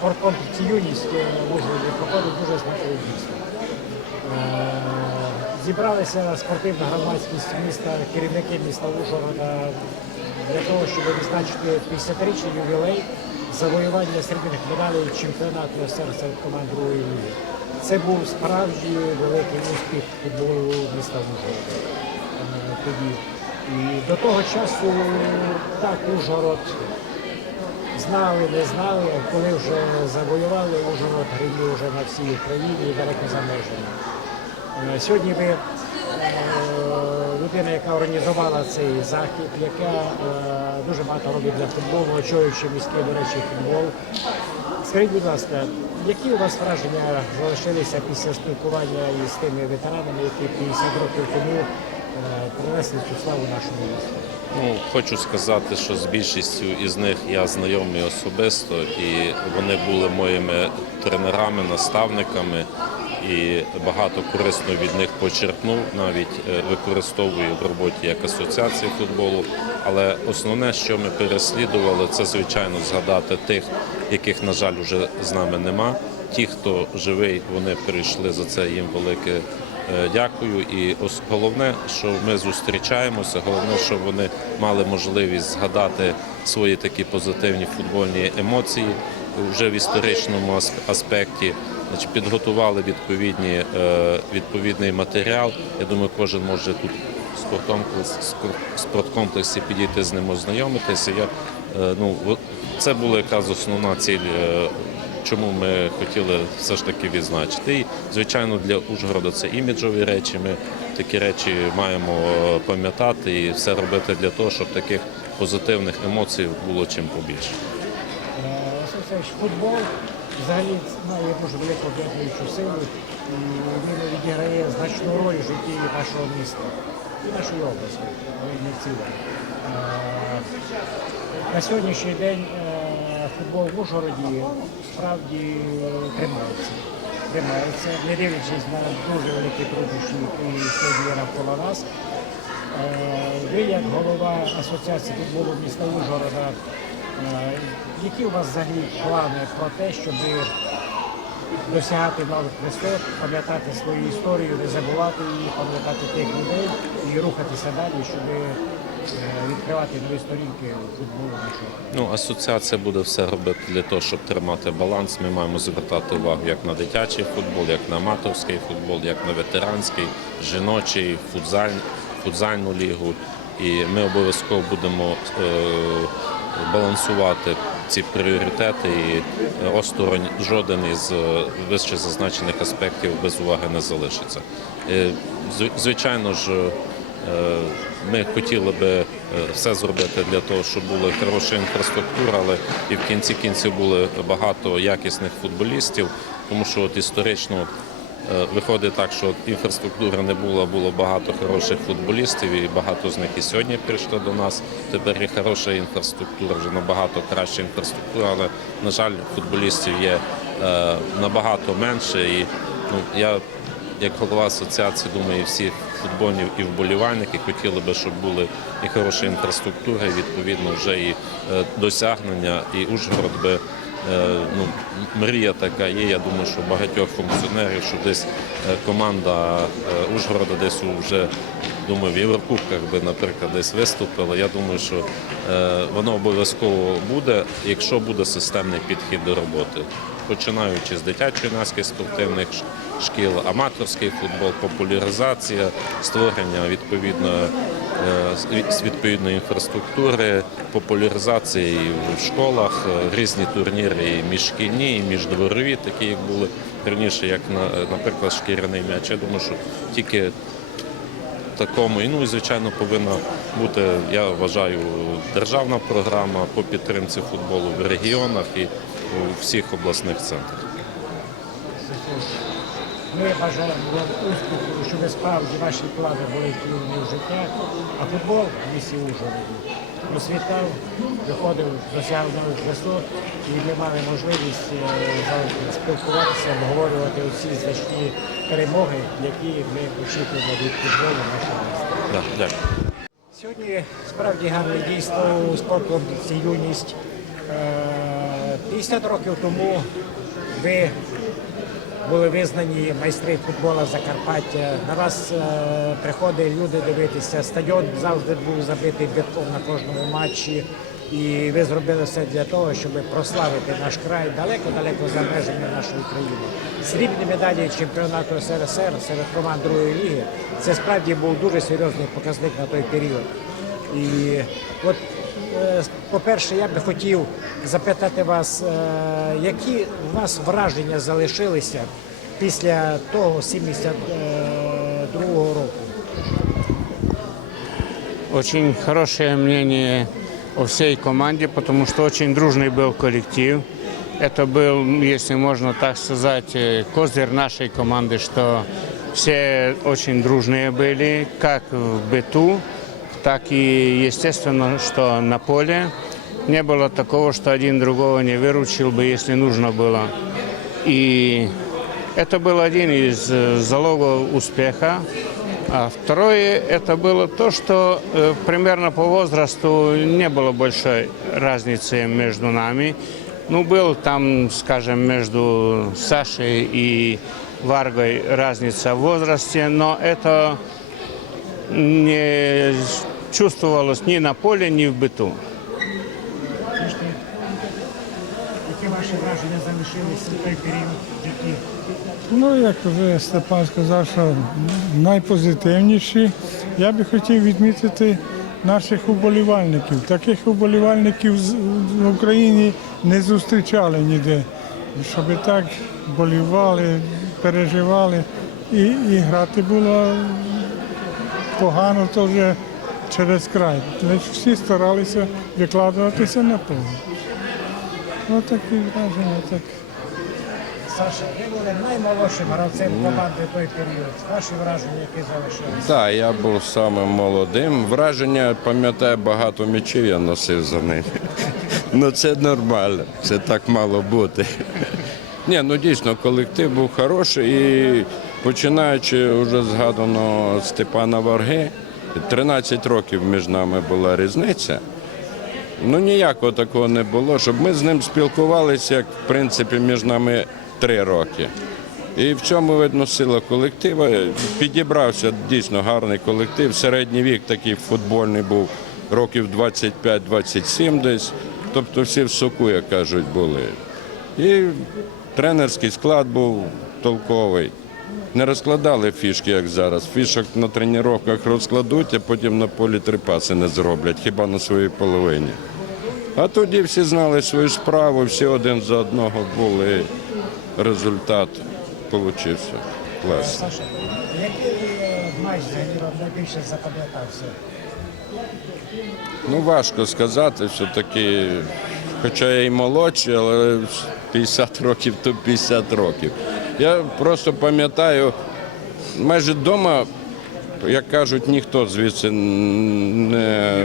спорткомплексі юність е, в проходить дуже знакове дійство. Е, Зібралися спортивна громадськість міста, керівники міста Ужгорода для того, щоб відзначити 50-річний ювілей завоювання срібних медалей чемпіонату серця команд другої ліги. Це був справжній великий успіх футболу міста Ужгорода е, тоді. І до того часу так Ужгород знали, не знали, коли вже завоювали Ужгород, гримів вже на всій Україні і далеко за межами. Е, Сьогодні ви е, людина, яка організувала цей захід, яка е, дуже багато робить для футболу, очолюючи міський, до речі, футбол. Скажіть, будь ласка, які у вас враження залишилися після спілкування із тими ветеранами, які 50 років тому принесли цю славу нашому місту? Ну, хочу сказати, що з більшістю із них я знайомий особисто, і вони були моїми тренерами, наставниками, і багато корисно від них почерпнув, навіть е, використовую в роботі як асоціації футболу. Але основне, що ми переслідували, це звичайно згадати тих, яких, на жаль, вже з нами нема. Ті, хто живий, вони прийшли за це їм велике Дякую. І головне, що ми зустрічаємося. Головне, щоб вони мали можливість згадати свої такі позитивні футбольні емоції вже в історичному ас- аспекті. Підготували відповідні, е, відповідний матеріал. Я думаю, кожен може тут в спорткомплекс- спорткомплексі підійти з ним ознайомитися. Я, е, ну, це була якраз основна ціль е, чому ми хотіли все ж таки відзначити. І, звичайно, для Ужгорода це іміджові речі. Ми такі речі маємо е, пам'ятати і все робити для того, щоб таких позитивних емоцій було чим побільше. Футбол взагалі має дуже велику об'єднуючу силу він відіграє значну роль в житті нашого міста і нашої області. Е, На сьогоднішній день футбол в Ужгороді справді тримається. Тримається, не дивлячись на дуже великі труднощі, які сьогодні є навколо нас. Е, Ви як голова Асоціації футболу міста Ужгорода, е, які у вас взагалі плани про те, щоб досягати нових висот, пам'ятати свою історію, не забувати її, пам'ятати тих людей і рухатися далі, щоб е, відкривати нові сторінки футболу нашого? Ну, асоціація буде все робити для того, щоб тримати баланс. Ми маємо звертати увагу як на дитячий футбол, як на аматорський футбол, як на ветеранський, жіночий, футзаль, футзальну лігу. І ми обов'язково будемо е, балансувати ці пріоритети і е, осторонь жоден із е, вище зазначених аспектів без уваги не залишиться. Е, Звичайно ж. Е, Ми хотіли би е, все зробити для того, щоб була хороша інфраструктура, але і в кінці кінців були багато якісних футболістів, тому що от історично е, виходить так, що інфраструктура не була, було багато хороших футболістів, і багато з них і сьогодні прийшли до нас. Тепер є хороша інфраструктура, вже набагато краща інфраструктура, але на жаль, футболістів є набагато менше. І ну я як голова асоціації, думаю, і всі футбольні і вболівальники хотіли би, щоб були і хороша інфраструктура, і відповідно вже і е, досягнення, і Ужгород би. е, Ну, мрія така є. Я думаю, що багатьох функціонерів, що десь е, команда Ужгорода десь вже думаю, в Єврокубках би, наприклад, десь виступила. Я думаю, що воно обов'язково буде, якщо буде системний підхід до роботи починаючи з дитячо-юнацьких спортивних шкіл, аматорський футбол, популяризація, створення відповідної, е, відповідної інфраструктури, популяризація і в школах, е, різні турніри і міжшкільні, і міждворові, такі як були раніше, як на- наприклад, шкіряний м'яч. Я думаю, що тільки такому. І ну і звичайно повинна бути, я вважаю, державна програма по підтримці футболу в регіонах і у всіх обласних центрах. Ми бажаємо вам успіху, щоб справді ваші плани були втілені в життя, а футбол в місті Ужгороді розсвітав, виходив, досягав нових висот, і ми мали можливість е, спілкуватися, обговорювати усі значні перемоги, які ми очікуємо від футболу нашого міста. Дякую. Сьогодні справді гарне дійство у спорткомплексі юність. Е, 50 років тому ви були визнані майстри футболу Закарпаття. На вас е, приходять люди дивитися. Стадіон завжди був забитий битком на кожному матчі. І ви зробили все для того, щоб прославити наш край далеко-далеко за межами нашої країни. Срібні медалі чемпіонату СРСР серед команд другої ліги. Це справді був дуже серйозний показник на той період. І от, по-перше, я би хотів запитати вас, е, які у вас враження залишилися після того 72-го року? Очень хорошее мнение о всей команде, потому что очень дружный был коллектив. Это был, если можно так сказать, э, козырь нашей команды, что все очень дружные были, как в быту, так и, естественно, что на поле. Не было такого, что один другого не выручил бы, если нужно было. И это был один из э, залогов успеха. А второе, это было то, что э, примерно по возрасту не было большой разницы между нами. Ну, был там, скажем, между Сашей и Варгой разница в возрасте, но это не чувствовалось ни на поле, ни в быту. Які ваші враження залишилися в той період в? Ну, як вже Степан сказав, що найпозитивніші. Я би хотів відмітити наших уболівальників. Таких уболівальників в Україні не зустрічали ніде. Щоб так болівали, переживали. І, і грати було погано, то вже через край. Всі старалися викладуватися на поле. Ось такі враження. Так. Саша, ви були наймолодшим гравцем команди в той період. Ваші враження, які залишилися? Так, я був самим молодим. Враження, пам'ятаю, багато м'ячів я носив за ним. Ну це нормально, це так мало бути. Ні, ну дійсно, колектив був хороший і починаючи вже згаданого Степана Варги, 13 років між нами була різниця. Ну ніякого такого не було, щоб ми з ним спілкувалися, як в принципі між нами три роки. І в цьому видно сила колектива. Підібрався дійсно гарний колектив. Середній вік такий футбольний був років 25-27 десь. Тобто всі в соку, як кажуть, були. І тренерський склад був толковий. Не розкладали фішки, як зараз. Фішок на тренуваннях розкладуть, а потім на полі три паси не зроблять, хіба на своїй половині. А тоді всі знали свою справу, всі один за одного були. Результат получився. Класно. Який е, матч найбільше запам'ятався? Ну, важко сказати, все-таки, хоча я і молодший, але 50 років то 50 років. Я просто пам'ятаю, майже вдома, як кажуть, ніхто звідси не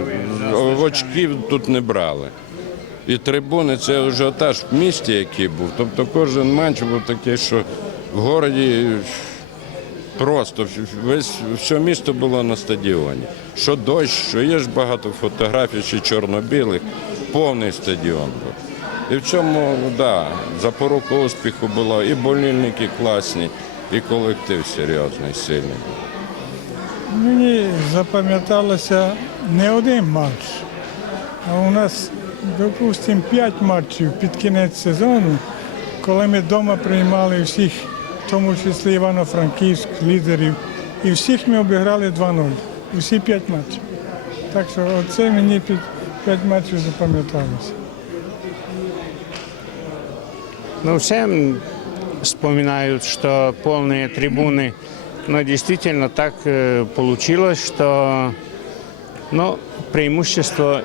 очків тут не брали. І трибуни це ажіотаж в місті, який був. Тобто кожен матч був такий, що в городі Просто весь все місто було на стадіоні. Що дощ, що є ж багато фотографій, ще чорно-білих, повний стадіон був. І в цьому, да, запорука успіху було і болільники класні, і колектив серйозний, сильний. Мені запам'яталося не один матч, а у нас, допустимо, п'ять матчів під кінець сезону, коли ми вдома приймали всіх, в тому числі Івано-Франківськ, лідерів, і всіх ми обіграли 2-0. Усі п'ять матчів. Так що оце мені під п'ять матчів запам'яталося. Ну, все вспоминают, что полные трибуны, но действительно так э, получилось, что ну, преимущество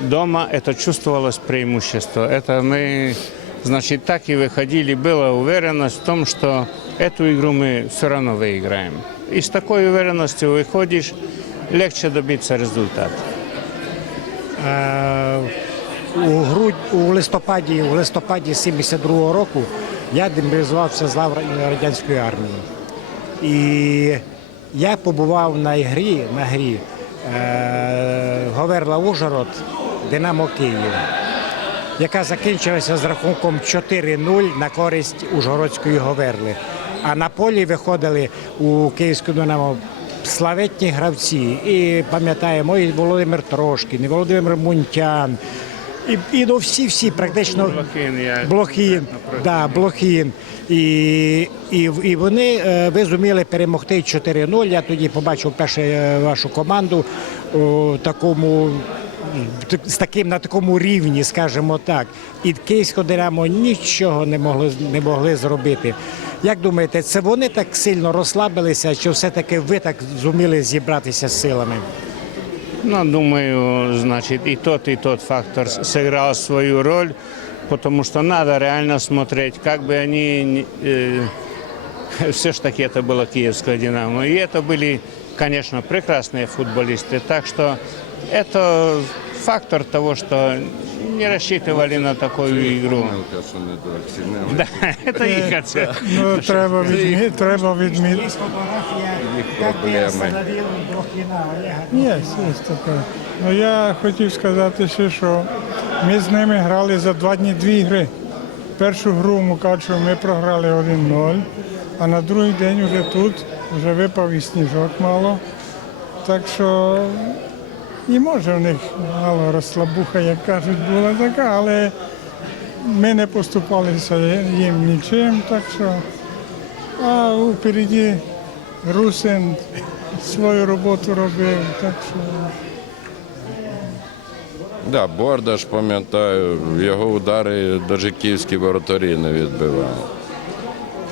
дома, это чувствовалось преимущество. Это мы, значит, так и выходили, была уверенность в том, что эту игру мы все равно выиграем. И с такой уверенностью выходишь, легче добиться результата. У грудь у листопаді, у листопаді 72-го року я демобілізувався з лав радянської армії. І я побував на грі, на грі е, Говерла Ужгород, Динамо Київ. яка закінчилася з рахунком 4-0 на користь Ужгородської Говерли. А на полі виходили у Київському Динамо славетні гравці. І пам'ятаємо, і Володимир Трошкін, і Володимир Мунтян. І, і ну, всі-всі практично Блохин, Блохін, да, Блохін. І, і, і вони е, ви зуміли перемогти 4-0. Я тоді побачив перше е, вашу команду у такому з таким на такому рівні, скажімо так. І Київського Динамо нічого не могли не могли зробити. Як думаєте, це вони так сильно розслабилися, чи все-таки ви так зуміли зібратися з силами? Ну, думаю, значит, и тот, и тот фактор с- сыграл свою роль, потому что надо реально смотреть, как бы они... все ж таки это было киевское «Динамо». И это были, конечно, прекрасные футболисты. Так что это фактор того, что не рассчитывали на такую игру. Помилка, що недооцінили. Да, это их оценка. Ну, треба, відмі... треба відмітити. Проблеми. Є, є таке. Ну я хотів сказати ще, що ми з ними грали за два дні дві гри. Першу гру в Мукачево ми програли 1-0, а на другий день вже тут вже випав і сніжок мало. Так що і може в них мало розслабуха, як кажуть, була така, але ми не поступалися їм нічим, так що а впереді Русин свою роботу робив, так що. Да, Бордаш, пам'ятаю, його удари навіть київські воротарі не відбивали.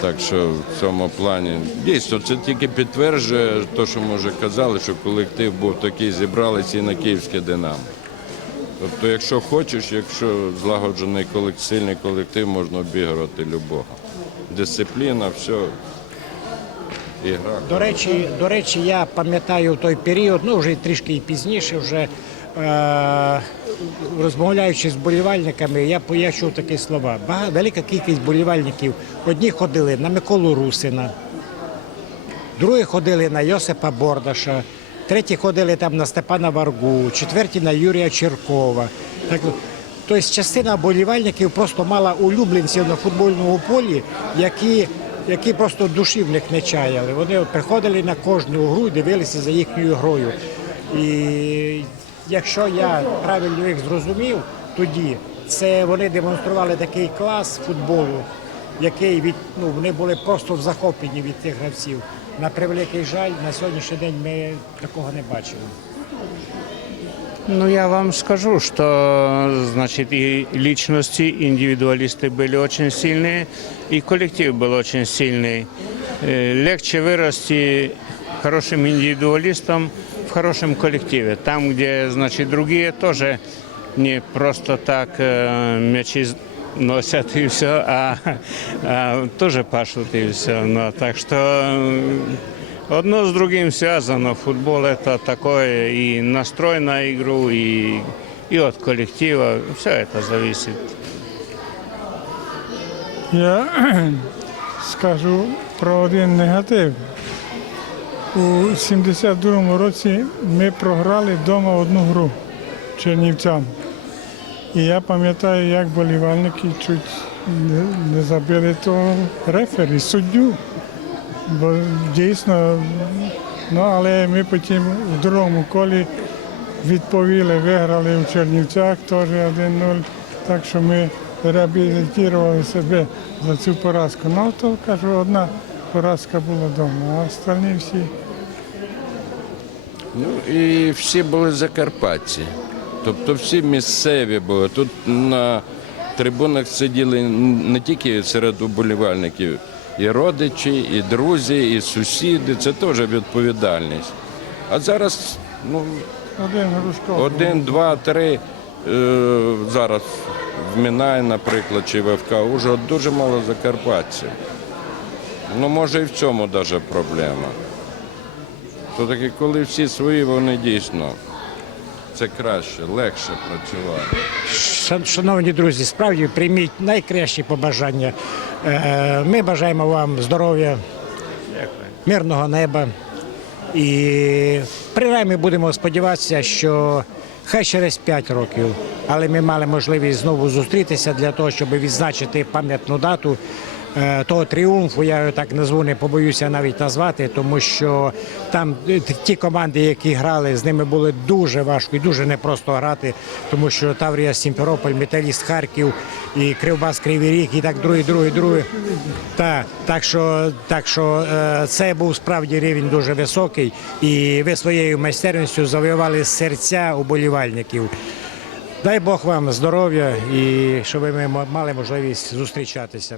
Так що в цьому плані дійсно це тільки підтверджує те, що ми вже казали, що колектив був такий, зібралися і на київське Динамо. Тобто, якщо хочеш, якщо злагоджений колектив, сильний колектив, можна обігрувати любого. Дисципліна, все. Ігра. До речі, до речі, я пам'ятаю той період, ну вже трішки і пізніше, вже е, розмовляючи з болівальниками, я, по- я чув такі слова. Бага, велика кількість болівальників. Одні ходили на Миколу Русина, другі ходили на Йосипа Бордаша, треті ходили там на Степана Варгу, четверті на Юрія Черкова. Так, тобто частина болівальників просто мала улюбленців на футбольному полі, які, які просто душі в них не чаяли. Вони приходили на кожну гру і дивилися за їхньою грою. І якщо я правильно їх зрозумів, тоді це вони демонстрували такий клас футболу, який від ну вони були просто в захопленні від тих гравців. На превеликий жаль, на сьогоднішній день ми такого не бачили. Ну, я вам скажу, что, значит, и личности, и индивидуалисты были очень сильные, и коллектив был очень сильный. Э, Легче вырасти хорошим индивидуалистом в хорошем коллективе. Там, где, значит, другие тоже не просто так э, мячи с- носят и все, а, а тоже пашут и все. Ну, так что э, Одно с другим связано. Футбол это такое и настрой на игру, и, и от коллектива. Все это зависит. Я скажу про один негатив. У 72-му році ми програли вдома одну гру чернівцям. І я пам'ятаю, як болівальники чуть не забили того рефері, суддю. Бо дійсно, ну але ми потім в другому колі відповіли, виграли в Чернівцях теж 1-0. Так що ми реабілітували себе за цю поразку. Ну, то кажу, одна поразка була вдома, а остальні всі. Ну і всі були закарпатці. Тобто всі місцеві були. Тут на трибунах сиділи не тільки серед уболівальників, і родичі, і друзі, і сусіди. Це теж відповідальність. А зараз ну, Один один, два, три. Е, зараз в Мінай, наприклад, чи ВФК, уже дуже мало закарпатців. Ну, може, і в цьому навіть проблема. То таки, коли всі свої, вони дійсно це краще, легше працювати. Шановні друзі, справді прийміть найкращі побажання. Е, Ми бажаємо вам здоров'я, мирного неба. І принаймні будемо сподіватися, що Хай через 5 років, але ми мали можливість знову зустрітися для того, щоб відзначити пам'ятну дату того тріумфу. Я його так назву, не побоюся навіть назвати, тому що там е, ті команди, які грали, з ними було дуже важко і дуже непросто грати, тому що Таврія Сімферополь, Металіст Харків і Кривбас Кривий Ріг, і так другий, другий, другий. Та, так що, так що е, це був справді рівень дуже високий, і ви своєю майстерністю завоювали серця уболівальників. Дай Бог вам здоров'я і щоб ми мали можливість зустрічатися.